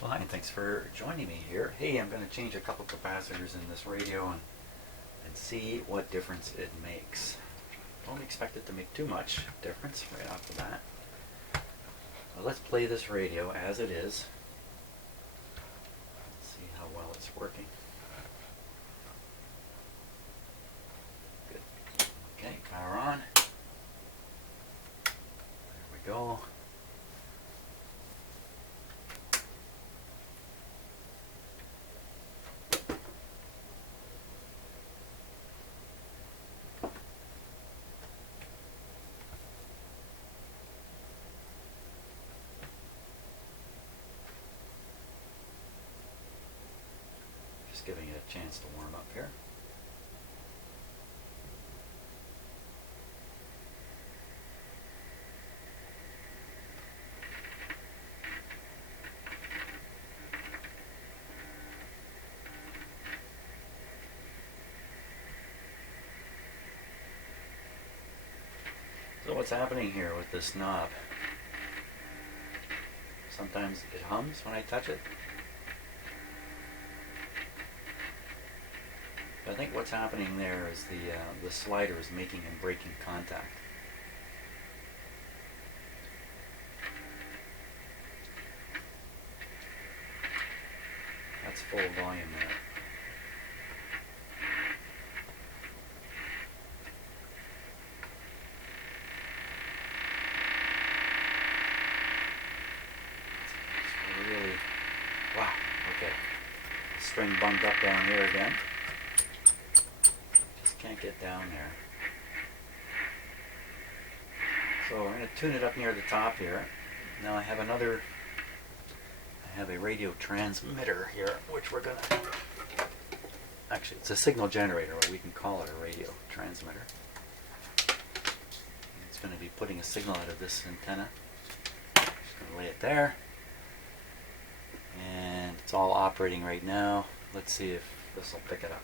Well, hi, and thanks for joining me here. Hey, I'm going to change a couple capacitors in this radio and see what difference it makes. Don't expect it to make too much difference right off the bat. Well, let's play this radio as it is. Let's see how well it's working. Good. Okay, power on. There we go. Just giving it a chance to warm up here. So what's happening here with this knob? Sometimes it hums when I touch it. I think what's happening there is the slider is making and breaking contact. That's full volume there. It's really, wow, okay. The string bumped up down here again. Can't get down there. So we're going to tune it up near the top here. Now I have a radio transmitter here, which we're going to, actually it's a signal generator, or we can call it a radio transmitter. It's going to be putting a signal out of this antenna. Just going to lay it there. And it's all operating right now. Let's see if this will pick it up.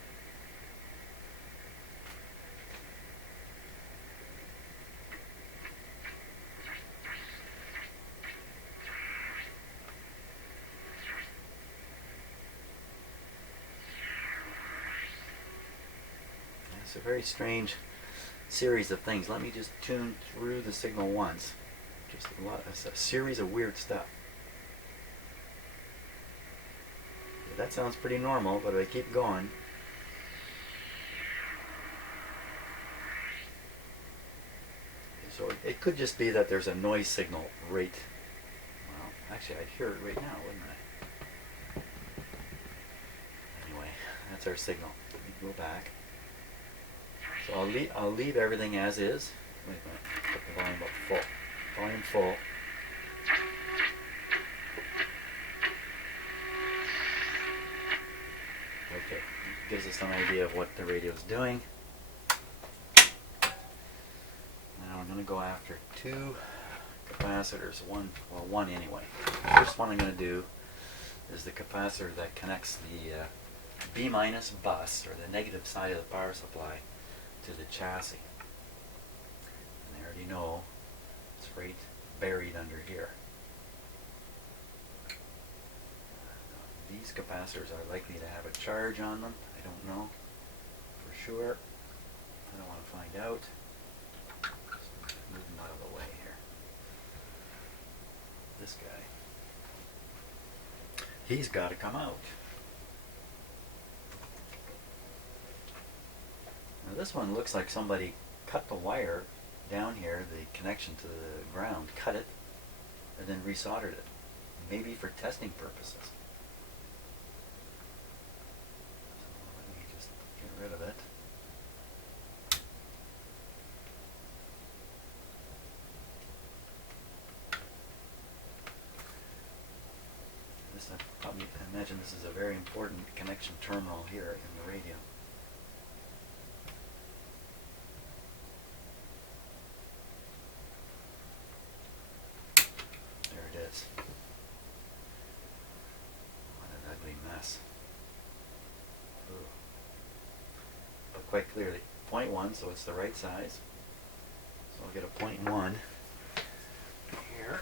It's a very strange series of things. Let me just tune through the signal once. Just it's a series of weird stuff. Yeah, that sounds pretty normal, but if I keep going, so it could just be that there's a noise signal right. Well, actually, I'd hear it right now, wouldn't I? Anyway, that's our signal. Let me go back. So I'll leave everything as is. Wait a minute, put the volume up full. Volume full. Okay, gives us some idea of what the radio's doing. Now I'm going to go after two capacitors. One anyway. The first one I'm going to do is the capacitor that connects the B- bus, or the negative side of the power supply, to the chassis. And I already know it's right buried under here. These capacitors are likely to have a charge on them. I don't know for sure. I don't want to find out. Just move them out of the way here. This guy. He's got to come out. Now this one looks like somebody cut the wire down here, the connection to the ground, cut it, and then resoldered it. Maybe for testing purposes. So let me just get rid of it. I imagine this is a very important connection terminal here in the radio. What an ugly mess. Ooh. But quite clearly, 0.1, so it's the right size. So I'll get a 0.1 here.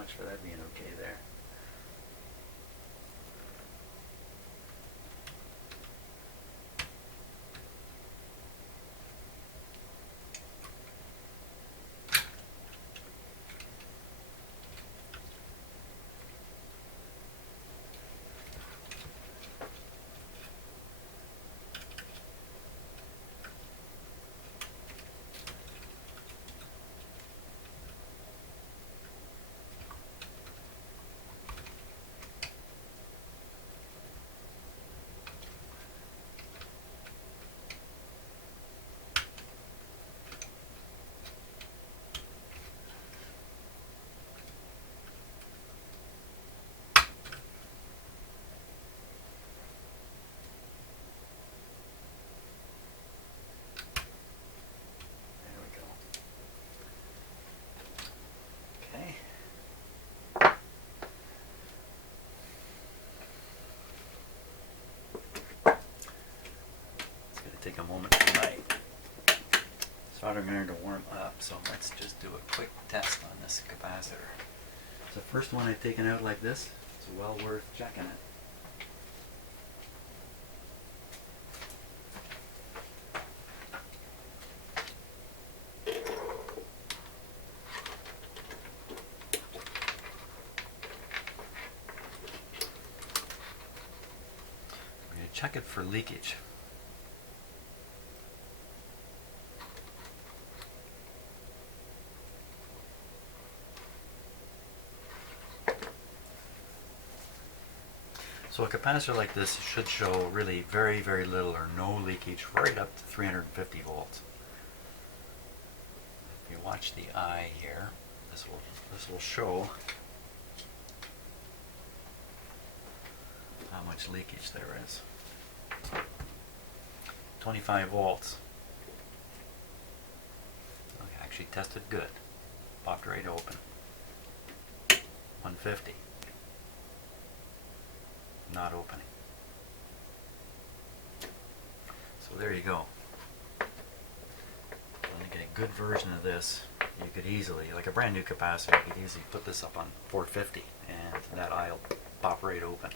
much for that being okay there. Take a moment for my soldering iron to warm up, so let's just do a quick test on this capacitor. It's the first one I've taken out like this. It's well worth checking it. I'm going to check it for leakage. So a capacitor like this should show really very, very little or no leakage right up to 350 volts. If you watch the eye here, this will show how much leakage there is. 25 volts. Okay, actually tested good. Popped right open. 150. Not opening. So there you go. I think a good version of this, you could easily, like a brand new capacitor, you could easily put this up on 450 and that eye will pop right open.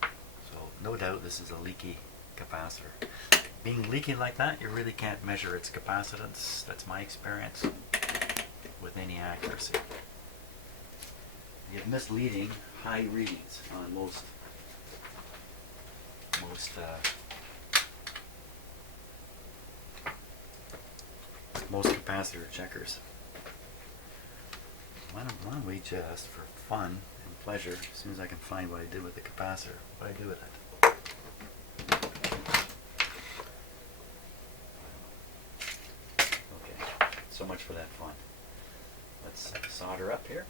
So no doubt this is a leaky capacitor. Being leaky like that, you really can't measure its capacitance, that's my experience, with any accuracy. You get misleading high readings on most capacitor checkers. Why don't we just, for fun and pleasure, as soon as I can find what I did with the capacitor, what I do with it. Okay, so much for that fun. Let's solder up here.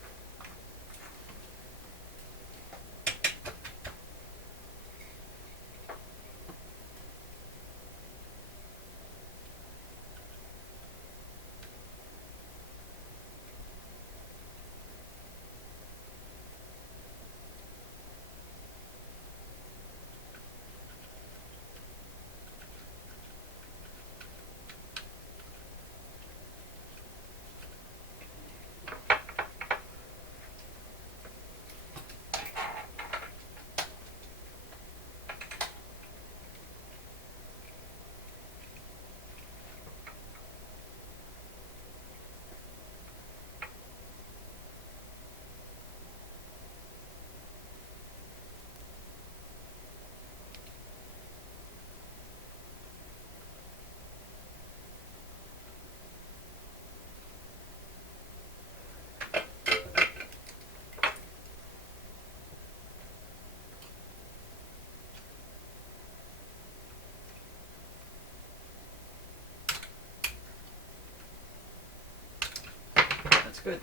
That's good.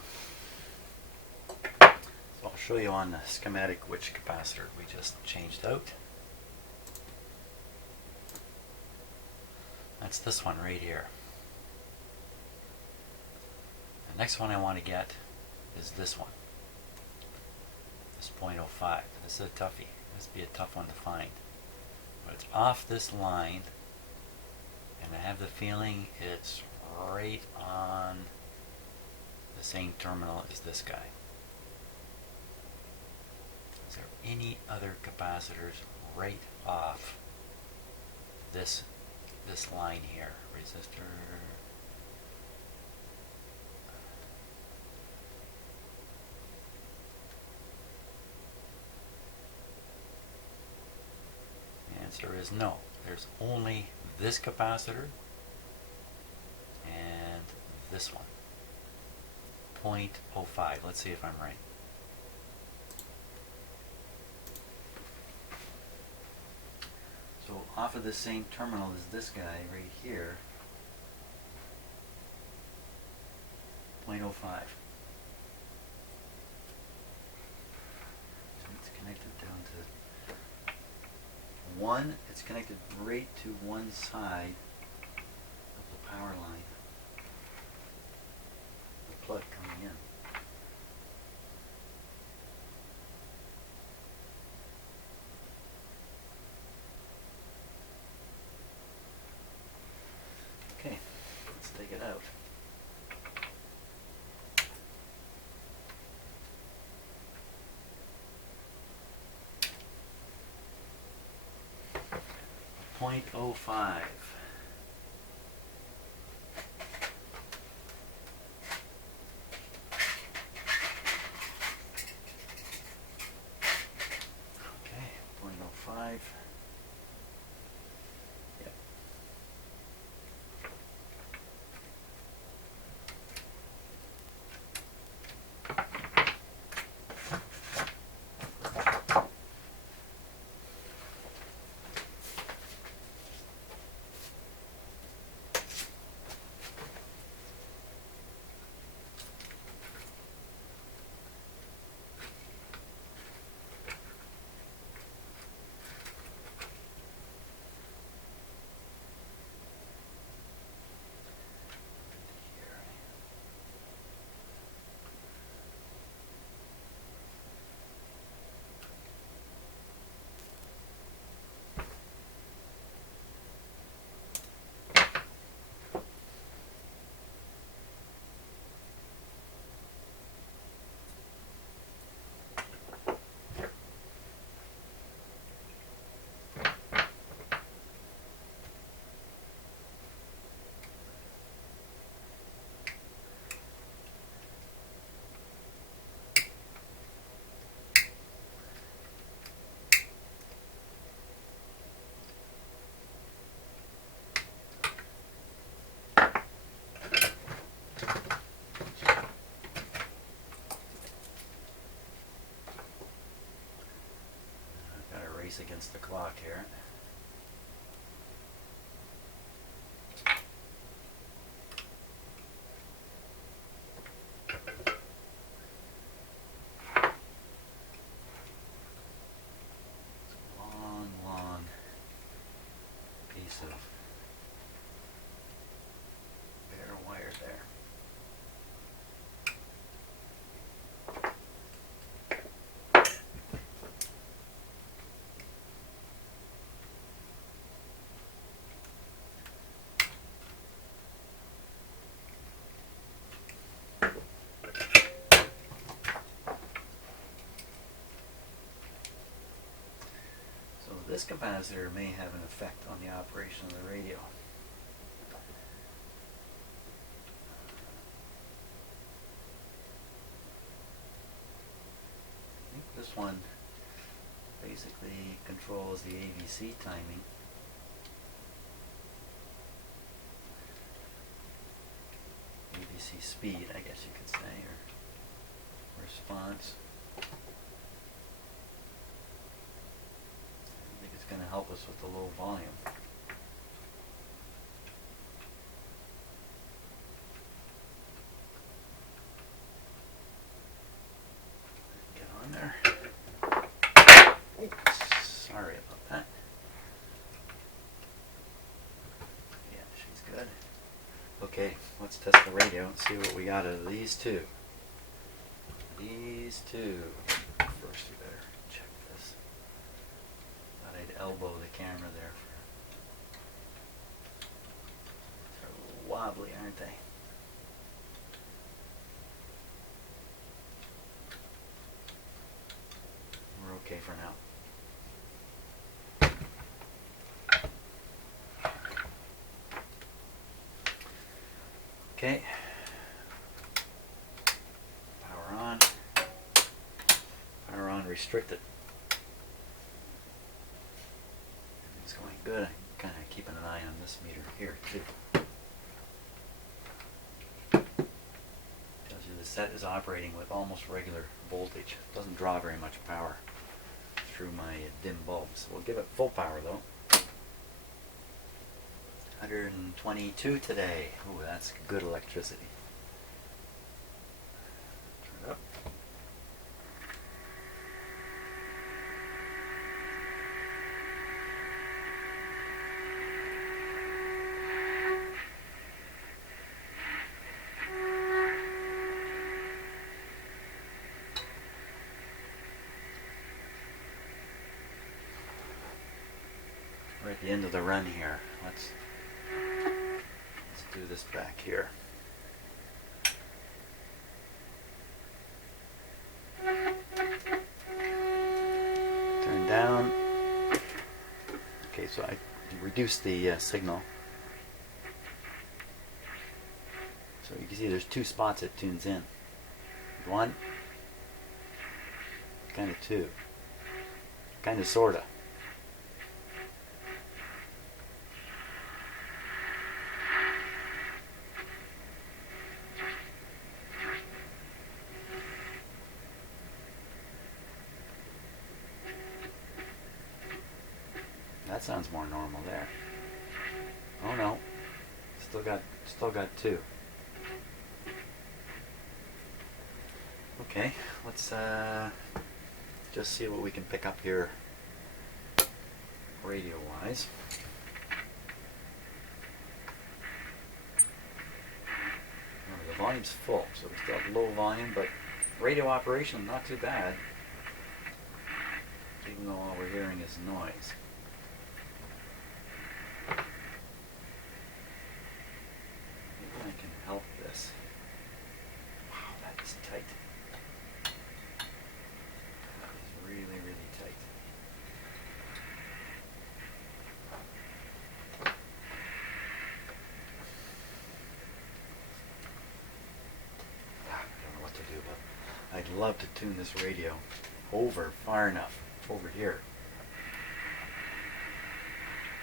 So I'll show you on the schematic which capacitor we just changed out. That's this one right here. The next one I want to get is this one. This 0.05. This is a toughie. This would be a tough one to find. But it's off this line, and I have the feeling it's right on the same terminal as this guy. there any other capacitors right off this line here? Resistor. The answer is no. There's only this capacitor and this one. 0.05. Let's see if I'm right. So off of the same terminal as this guy right here, 0.05. So it's connected down to one. It's connected right to one side of the power line. The plug coming in. Okay, let's take it out. .05. Okay, 0.05. Yep. Against the clock here. Long piece of bare wire there. This capacitor may have an effect on the operation of the radio. I think this one basically controls the AVC timing. AVC speed, I guess you could say, or response. Going to help us with the low volume. Get on there. Oops, sorry about that. Yeah, she's good. Okay, let's test the radio and see what we got out of these two. These two. First, we better check this. I'd elbow the camera there. They're wobbly, aren't they? We're okay. Okay. Power on. Power on, restricted. Everything's going good. I'm kind of keeping an eye on this meter here too. Tells you the set is operating with almost regular voltage. Doesn't draw very much power through my dim bulbs. We'll give it full power though. 122 today. Ooh, that's good electricity. Turn it up. We're at the end of the run here. Let's do this back here. Turn down. Okay, so I reduced the signal. So you can see there's two spots it tunes in. One, kind of two, kind of sorta. That sounds more normal there. Oh no, still got two. Okay, let's just see what we can pick up here radio wise. The volume's full, so we still have low volume, but radio operation not too bad, even though all we're hearing is noise. Maybe I can help this. Wow, that's tight. That is really, really tight. I don't know what to do, but I'd love to tune this radio over far enough over here.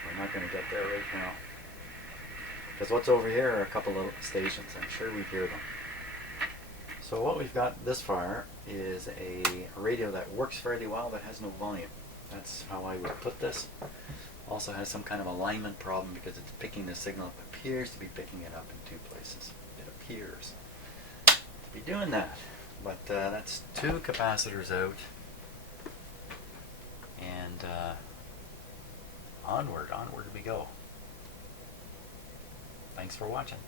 We're not going to get there right now. Because what's over here are a couple of stations. I'm sure we hear them. So what we've got this far is a radio that works fairly well that has no volume. That's how I would put this. Also has some kind of alignment problem because it's picking the signal. It appears to be picking it up in two places. It appears to be doing that. But that's two capacitors out. And onward we go. Thanks for watching.